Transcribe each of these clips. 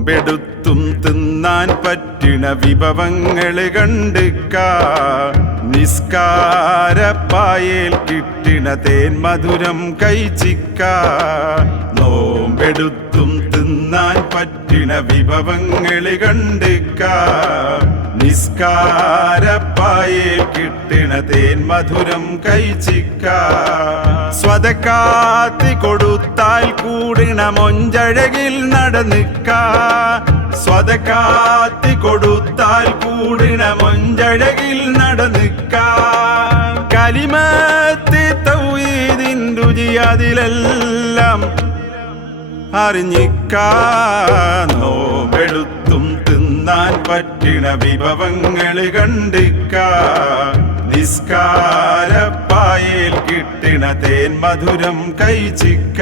നോമ്പെടുത്തും തിന്നാൻ പറ്റിണ വിഭവങ്ങള് കണ്ടിക്ക നിസ്കാരപ്പായേൽ കിട്ടിണ തേൻ മധുരം കഴിച്ചിക്ക നോമ്പെടുത്തും തിന്നാൻ പറ്റിണ വിഭവങ്ങള് കണ്ടിക്ക നിസ്കാരപ്പായേൽ കിട്ടിണ തേൻ മധുരം കഴിച്ചിക്ക സ്വതക്കാത്തി കൊടുത്താൽ കൂടിണ മൊഞ്ചഴകിൽ നടന്നിക്ക സ്വതക്കാത്തി കൊടുത്താൽ കൂടിണ മൊഞ്ചഴകിൽ നടന്നിക്ക കലിമത്ത് തൗഹീദിൻ രുചി അതിലെല്ലാം അറിഞ്ഞിക്ക നോമ്പെടുത്തും തിന്നാൻ പറ്റിണ വിഭവങ്ങള് കണ്ടിക്ക നിസ്കാരപ്പായേൽ കിട്ടിണ തേൻ മധുരം കഴിച്ചിക്ക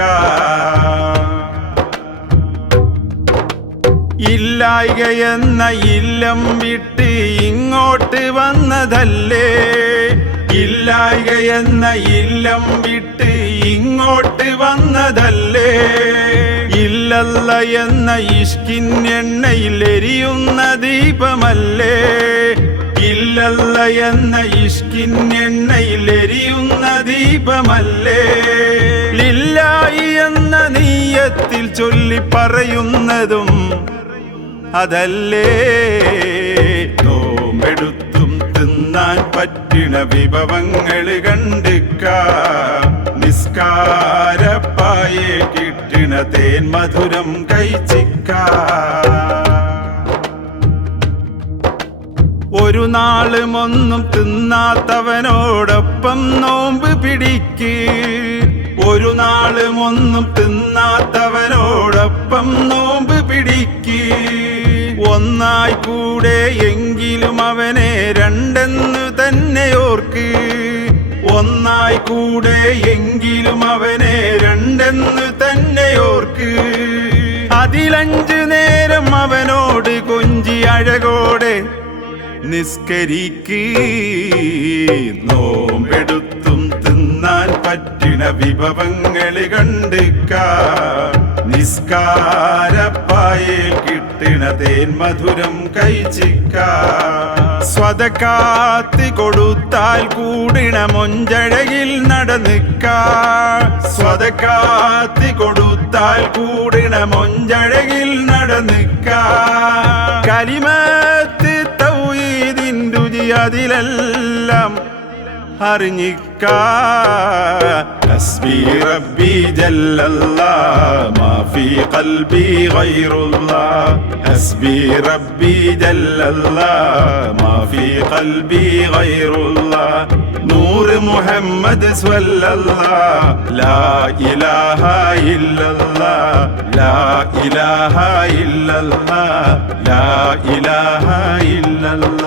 ഇല്ലായ്കയെന്ന ഇല്ലം വിട്ട് ഇങ്ങോട്ട് വന്നതല്ലേ ഇല്ലായ്കയെന്ന ഇല്ലം വിട്ട് ഇങ്ങോട്ട് വന്നതല്ലേ ഇല്ലല്ല എന്ന ഇഷ്കിൻ എണ്ണയിൽ എരിയുന്ന ദീപമല്ലേ ഇല്ലല്ല എന്ന ഇഷ്കിൻ എണ്ണയിൽ എരിയുന്ന ദീപമല്ലേ ലില്ലാഹി എന്ന നീയത്തിൽ ചൊല്ലി പറയുന്നതും അതല്ലേ നോമ്പെടുത്തും തിന്നാൻ പറ്റിണ വിഭവങ്ങള് കണ്ടിക്ക നിസ്കാരപ്പായേ കിട്ടിണ തേൻ മധുരം കഴിച്ചിക്ക ഒരു നാളും ഒന്നും തിന്നാത്തവനോടൊപ്പം നോമ്പ് പിടിക്ക് ഒരു നാളും ഒന്നും തിന്നാത്തവനോടൊപ്പം നോമ്പ് പിടിക്ക് ഒന്നായി കൂടെ എങ്കിലും അവനെ രണ്ടെന്ന് തന്നെ ഓർക്ക് ഒന്നായി കൂടെ എങ്കിലും അവനെ രണ്ടെന്ന് തന്നെ ഓർക്ക് അതിലഞ്ചു നേരം അവനോട് കൊഞ്ചി അഴകോടെ നിസ്കരിക്ക് നോമ്പെടുത്തും തിന്നാൻ പറ്റിണ വിഭവങ്ങള് കണ്ടിക്ക നിസ്കാരപ്പായേൽ കിട്ടിണ തേൻ മധുരം കഴിച്ചിക്ക സ്വതക്കാത്ത് കൊടുത്താൽ കൂടിണ മൊഞ്ചഴകിൽ നടന്നിക്ക സ്വതക്കാത്ത് കൊടുത്താൽ കൂടിണ മൊഞ്ചഴകിൽ നടന്നിക്ക കലിമത്ത് തൗഹീദിൻ രുചി അതിലെല്ലാം അറിഞ്ഞിക്ക ഹസ്ബി റബ്ബി ജല്ലല്ലാഹ് മാ ഫീ ഖൽബി ഗൈറുല്ലാഹ് ഹസ്ബി റബ്ബി ജല്ലല്ലാഹ് മാ ഫീ ഖൽബി ഗൈറുല്ലാഹ് നൂർ മുഹമ്മദ് സ്വല്ലല്ലാഹ് ലാ ഇലാഹ ഇല്ലല്ലാഹ് ലാ ഇലാഹ ഇല്ലല്ലാഹ് ലാ ഇലാഹ ഇല്ലല്ലാഹ്